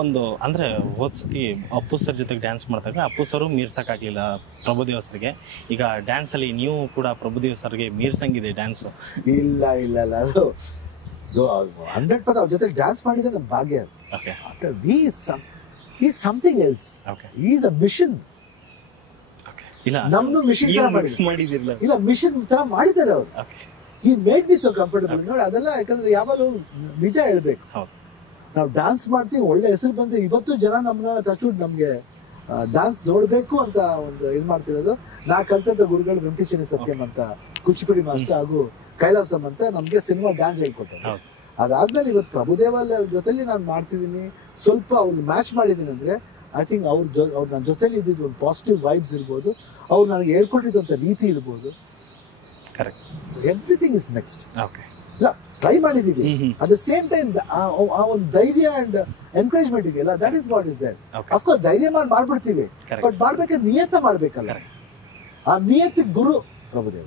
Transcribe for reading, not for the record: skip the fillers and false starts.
ಒಂದು ಅಂದರೆ ಹೋದ್ಸತಿ ಅಪ್ಪು ಸರ್ ಜೊತೆಗೆ ಡ್ಯಾನ್ಸ್ ಮಾಡಿದಾಗ ಅಪ್ಪು ಸರು ಮೀರ್ಸೋಕ್ಕಾಗಲಿಲ್ಲ ಪ್ರಭುದೇವ ಸರ್ಗೆ. ಈಗ ಡ್ಯಾನ್ಸಲ್ಲಿ ನೀವು ಕೂಡ ಪ್ರಭುದೇವ ಸರ್ಗೆ ಮೀರ್ಸಂಗಿದೆ ಡ್ಯಾನ್ಸು. ಇಲ್ಲ ಇಲ್ಲ ಇಲ್ಲ, ಅದು 100% ಅವ್ರ ಜೊತೆ ಡ್ಯಾನ್ಸ್ ಮಾಡಿದ್ರೆ ನಮ್ಮ ಭಾಗ್ಯ. Okay He is something else. Okay. He is a mission. Okay. ಇಲ್ಲ ನಮ್ನು ಮಿಷನ್ ತರ ಮಾಡಿದಿರಲ್ಲ. ಇಲ್ಲ, ಮಿಷನ್ ತರ ಮಾಡಿದ್ದಾರೆ ಅವರು. Okay. He made me so comfortable. ನೋಡಿ ಅದೆಲ್ಲ ಯಾಕಂದ್ರೆ ಯಾವಾಗಲೂ ನಿಜ ಹೇಳ್ಬೇಕು. ಹೌದು. ನಾವು ಡ್ಯಾನ್ಸ್ ಮಾಡ್ತೀವಿ, ಒಳ್ಳೆ ಹೆಸರು ಬಂದ್ರೆ ಇವತ್ತು ಜನ ನಮ್ಮನ್ನ ಟಚ್ ನಮ್ಗೆ ಡ್ಯಾನ್ಸ್ ನೋಡ್ಬೇಕು ಅಂತ ಒಂದು ಇದು ಮಾಡ್ತಿರೋದು. ನಾ ಕಲ್ತಂತ ಗುರುಗಳು ವೆಂಕಟಿ ಚೆನ್ನೈ ಸತ್ಯಂ ಅಂತ, ಕುಚಿಪುಡಿ ಮಾಸ್ಟರ್ ಹಾಗೂ ಕೈಲಾಸಂ ಅಂತ ನಮ್ಗೆ ಸಿನಿಮಾ ಡ್ಯಾನ್ಸ್ ಹೇಳ್ಕೊಟ್ಟಾರೆ. ಅದಾದ್ಮೇಲೆ ಇವತ್ತು ಪ್ರಭುದೇವ ಜೊತೆಲಿ ನಾನು ಮಾಡ್ತಿದ್ದೀನಿ, ಸ್ವಲ್ಪ ಅವ್ರು ಮ್ಯಾಚ್ ಮಾಡಿದ್ದೀನಿ ಅಂದ್ರೆ ಐ ಥಿಂಕ್ ಅವ್ರು ನನ್ನ ಜೊತೆಲಿ ಇದ್ದಿದ್ದು ಒಂದು ಪಾಸಿಟಿವ್ ವೈಬ್ಸ್ ಇರ್ಬೋದು, ಅವ್ರು ನನಗೆ ಹೇಳ್ಕೊಟ್ಟಿದ್ದಂಥ ರೀತಿ ಇರ್ಬೋದು. Correct. Everything is mixed. Okay. ಇಲ್ಲ, ಟ್ರೈ ಮಾಡಿದೀವಿ. ಅಟ್ ದ ಸೇಮ್ ಟೈಮ್ ಆ ಒಂದು ಧೈರ್ಯ ಅಂಡ್ ಎನ್ಕರೇಜ್ಮೆಂಟ್ ಇದೆಯಲ್ಲ, that is what is there. Of course ಧೈರ್ಯ ಮಾಡ್ಬಿಡ್ತೀವಿ, ಬಟ್ ಮಾಡ್ಬೇಕಾದ್ರೆ ನಿಯತ್ತ ಮಾಡ್ಬೇಕಲ್ಲ. ಆ ನಿಯತ್ತಿಗೆ ಗುರು ಪ್ರಭುದೇವ.